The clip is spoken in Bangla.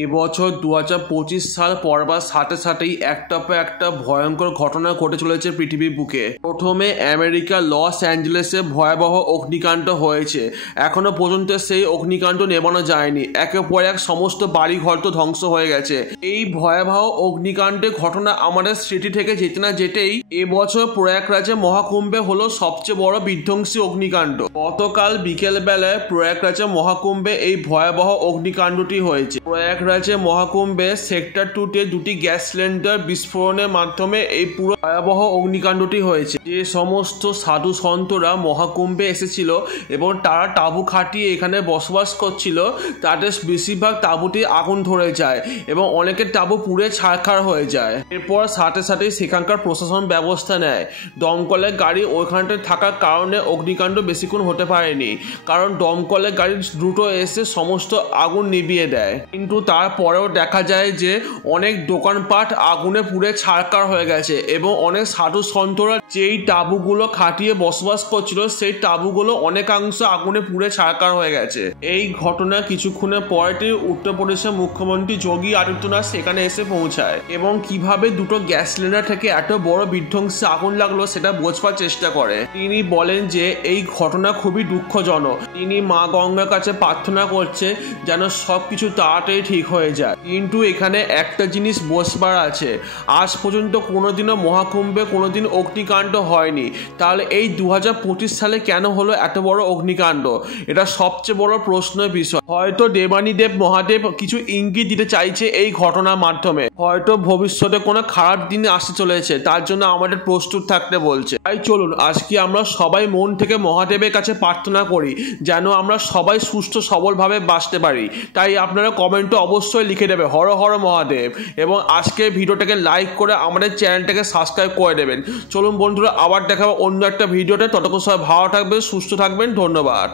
এবছর 2025 সাল পড়বার সাথে সাথেই একটার পর একটা ভয়ঙ্কর ঘটনা ঘটে চলেছে পৃথিবীর বুকে। প্রথমে আমেরিকার লস অ্যাঞ্জেলেসে ভয়াবহ অগ্নিকাণ্ড হয়েছে। এখনো পর্যন্ত সেই অগ্নিকাণ্ড নেভানো যায়নি। একের পর এক সমস্ত বাড়িঘর তো ধ্বংস হয়ে গেছে। এই ভয়াবহ অগ্নিকাণ্ডের ঘটনা আমাদের স্মৃতি থেকে যেতে না যেতেই এবছর প্রয়াগরাজে মহাকুম্ভে হলো সবচেয়ে বড় বিধ্বংসী অগ্নিকাণ্ড। গতকাল বিকেল বেলায় প্রয়াগরাজে মহাকুম্ভে এই ভয়াবহ অগ্নিকাণ্ডটি হয়েছে। প্রয়াগরাজে মহাকুম্ভে সেক্টর 2-তে দুটি গ্যাস সিলিন্ডার বিস্ফোরণের মাধ্যমে এই পুরো ভয়াবহ অগ্নিকাণ্ডটি হয়েছে। যে সমস্ত সাধু সন্তরা মহাকুম্ভে এসেছিল এবং তারা তাঁবু খাটিয়ে এখানে বসবাস করছিল, তাদের বেশিরভাগ তাঁবুতে আগুন ধরে যায় এবং অনেকের তাঁবু পুড়ে ছারখার হয়ে যায়। এরপর সাথে সাথেই সেখানকার প্রশাসন ব্যবস্থা নেয়। দমকলের গাড়ি ওইখানটায় থাকার কারণে অগ্নিকাণ্ড বেশিক্ষণ হতে পারেনি, কারণ দমকলের গাড়ি দ্রুত এসে সমস্ত আগুন নিভিয়ে দেয়। কিন্তু তারপরেও দেখা যায় যে অনেক দোকানপাট আগুনে পুড়ে ছারখার হয়ে গেছে এবং অনেক সাধু সন্তরা যেই তাঁবুগুলো খাটিয়ে বসবাস করছিল সেই তাঁবুগুলো অনেকাংশ আগুনে পুড়ে ছারখার হয়ে গেছে। এই ঘটনা কিছুক্ষণের পরে উত্তরপ্রদেশের মুখ্যমন্ত্রী যোগী আদিত্যনাথ সেখানে এসে পৌঁছায় এবং কিভাবে দুটো গ্যাস সিলিন্ডার থেকে এত বড় বিধ্বংসী আগুন লাগলো সেটা বোঝবার চেষ্টা করে। তিনি বলেন যে এই ঘটনা খুবই দুঃখজনক। তিনি মা গঙ্গার কাছে প্রার্থনা করছে যেন সবকিছু তাড়াতাড়ি ঠিক হয়ে যায়। কিন্তু এখানে একটা জিনিস বোঝবার আছে, আজ পর্যন্ত কোনোদিনও মহাকুম্ভে কোনোদিন অগ্নিকাণ্ড হয়নি। তাহলে এই 2025 সালে কেন হলো এত বড় অগ্নিকাণ্ড? এটা সবচেয়ে বড় প্রশ্নের বিষয়। হয়তো দেবানীদেব মহাদেব কিছু ইঙ্গিত দিতে চাইছে এই ঘটনার মাধ্যমে। হয়তো ভবিষ্যতে কোনো খারাপ দিন আসতে চলেছে, তার জন্য আমাদের প্রস্তুত থাকতে বলছে। তাই চলুন আজকে আমরা সবাই মন থেকে মহাদেবের কাছে প্রার্থনা করি যেন আমরা সবাই সুস্থ সবলভাবে বাঁচতে পারি। তাই আপনারা কমেন্টে অবশ্যই লিখে দেবে হর হর মহাদেব এবং আজকের ভিডিওটাকে লাইক করে আমাদের চ্যানেলটাকে সাবস্ক্রাইব করে দেবেন। চলুন বন্ধুরা, আবার দেখাবো অন্য একটা ভিডিওতে। ততক্ষণ সবাই ভালো থাকবেন, সুস্থ থাকবেন। ধন্যবাদ।